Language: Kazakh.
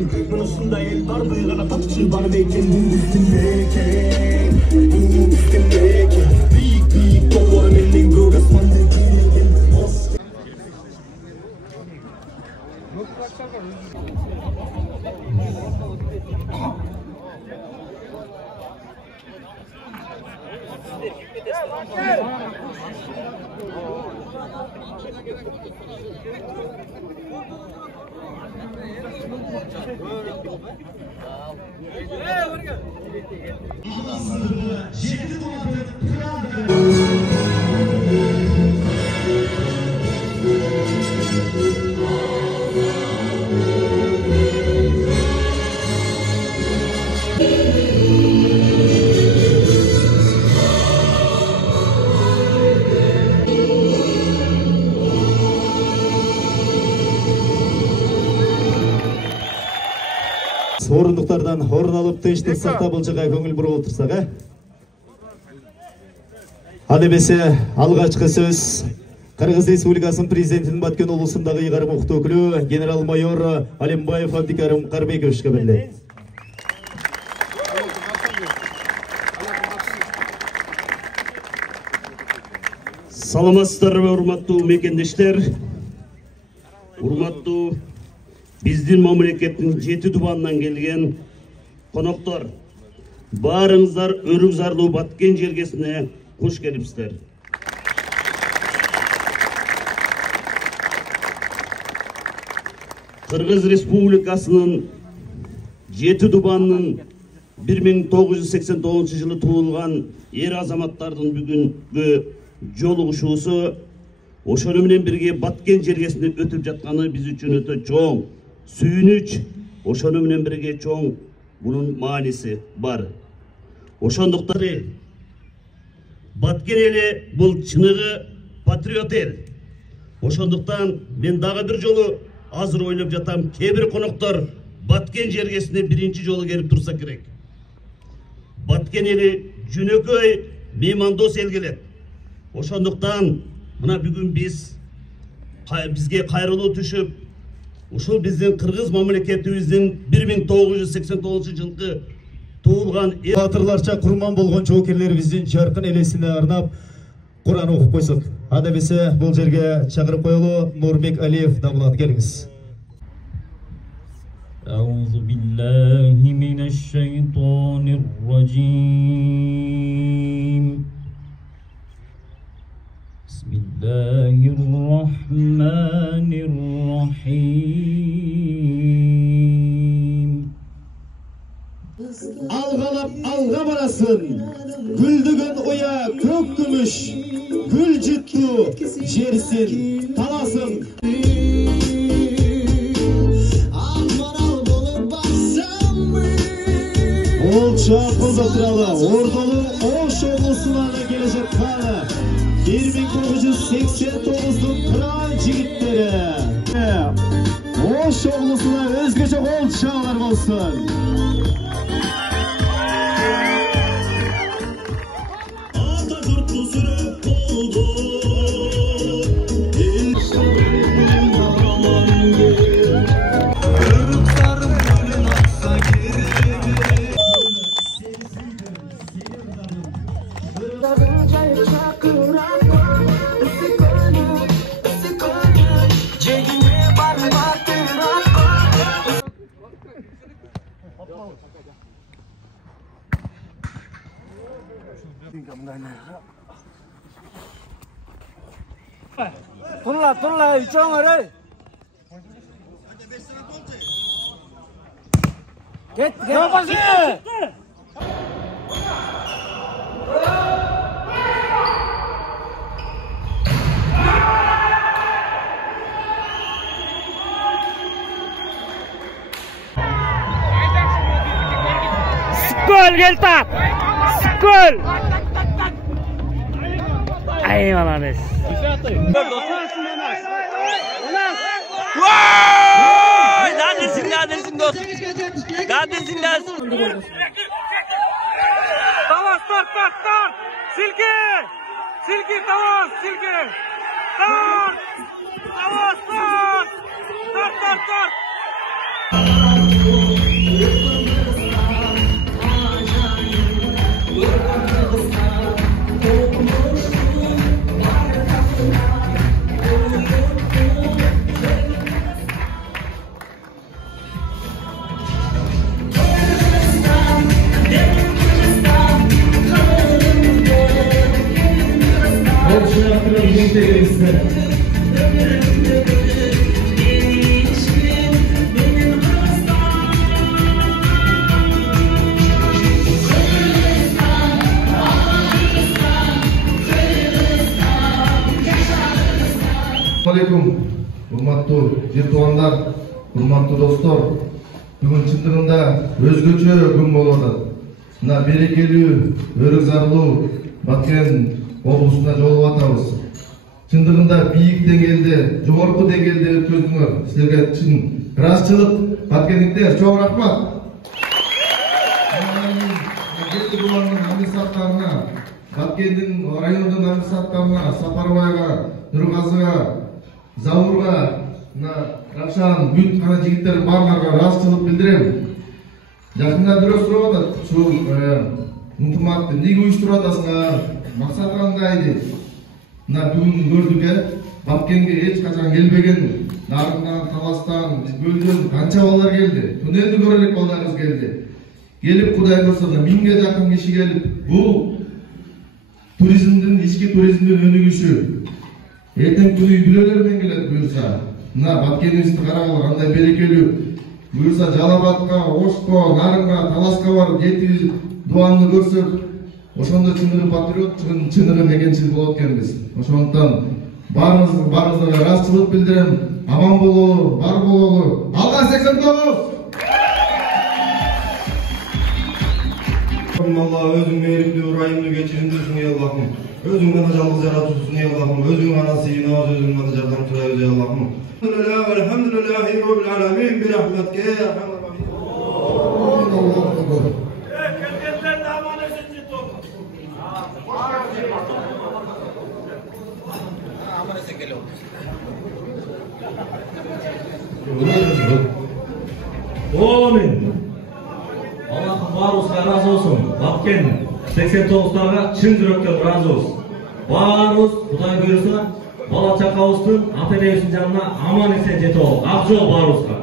Bunusunda el var bıyığına tatçı var beyken bu üstündeyken Büyük büyük doğru elin bölges mandaki Орындықтардан орын алып тыныштық сақтап болжаға көңіл бұрып отырсақ, Ал емесе алғашқы сөз Қырғыз Республикасының президентінің Баткен облысындағы Иғарым оқыты өкілі генерал-майор Алимбаев Абдикарым Қарбековичке беріледі. Саламатсыздар, урматтуу мекендештер, урматтуу биздин мамлекеттин 7 тубанынан келген коноктор, баарыңыздар өрүк зарлуу Баткен жергесине куш келипсиздер. Кыргыз Республикасынын 7 тубанынын 1989 жылы туулган эр азаматтардын бүгүнкү жолугушуусу ошону менен бирге Баткен жергесинде өтүп жатканы биз үчүн өтө чоң сүйүнүч, ошону менен бирге чоң бунун мааниси бар. Ошондуктан Баткен эли бул чыныгы патриот эл. Ошондуктан мен дагы бир жолу азыр ойлоп жатам, кээ бир коноктор Баткен жергесине биринчи жолу келип турса керек. Баткен эли жөнөкөй меймандос эл келет. Ошондуктан мына бүгүн бизге кайрылуу түшүп, ушул биздин кыргыз мамлекетибиздин 1989 жылкы туулган Батырларча курман болгон жоокерлерибиздин жаркын элесине арнап Куран окуп койсок. Анда эмесе бул жерге чакырып коелу Нурбек Алиев да булат, келиңиз. أعوذ بالله من الشيطان الرجيم بسم الله الرحمن الرحيم Algalap alga barasın, güldügün oya kök gümüş, gül cüttü, jersin, talasın. Olça Pozaturalı, Ordolu, Oş Oğlusu'na gelecek kanı 1989'un kral jigitleri. Oş Oğlusu'na özgece olçalar olsun. Turla 이쪽으로 get 빠지 Skol gelta skol Ay malanes Neredesin dost? Neredesin dost? Tamam, start. Silke, tamam, silke. Start. Tamam, start. Assalamualaikum, урматтуу жер туугандар, урматтуу достор. Бүгүн чындыгында өзгөчө күн болуп атат. Мына берекелүү, өрүк зарлуу Баткен облусуна жолугуп атабыз. Чындыгында бийик деңгээлде, жогорку деңгээлде өткөздүңөр. Силерге чын ырайчылык баткендиктер, чоң рахмат. Администрацияларына, Баткендин райондун администрацияларына, Сапарбайга, Нургазыга, Заурга, Равшан, бүт кана жигиттер барларга ыраазычылык билдирем. Жакында бирөө сурап атат, ушул ынтымакты эмнеге уюштуруп атасыңар? Максат кандай деп. Мына бүгүн көрдүк, Баткенге эч качан келбеген, Нарындан, Таластан, Көлдөн канча балдар келди. Түнөндү көрөлүк балдарыбыз келди. Келип Кудай көрсө, 1000ге жакын киши келип, бул туризмдин, ички туризмдин өнүгүшү. Эртең күнү үй-бүлөлөр келет буюрса. Мына Баткенибизди карагыла кандай берекелүү. Буюрса Жалабатка, Ошко, Нарынга, Таласка барып жети дуанды көрсөк, ошондо чыныгы патриот, чыныгы мекенчил болот экенбиз. Ошондуктан баарыбызга ыраазычылык билдирем. Аман бололу, бар бололу. Алга 89! Allah özün meyrimli, urayımlı, geçirimlisin ey Allah'ım. Özün bana жалғыз yaratıyorsun ey Allah'ım. Özün bana sığınağız, özün bana jardan turayız ey Allah'ım. Elhamdülillahi Rabbil alemin bi rahmetke ya Erhamer Rahim. Kelgenler de aman esinci top. Aman esin geliyor. Amin. Allah'ım barımızga razı olsun. Batken 89'lara çın yürekten razı olsun. Barımız Kuday buyursa bala çakavыздың ата-енеміздің жанына аман есен жетіп ал. Ақ жол барымызға.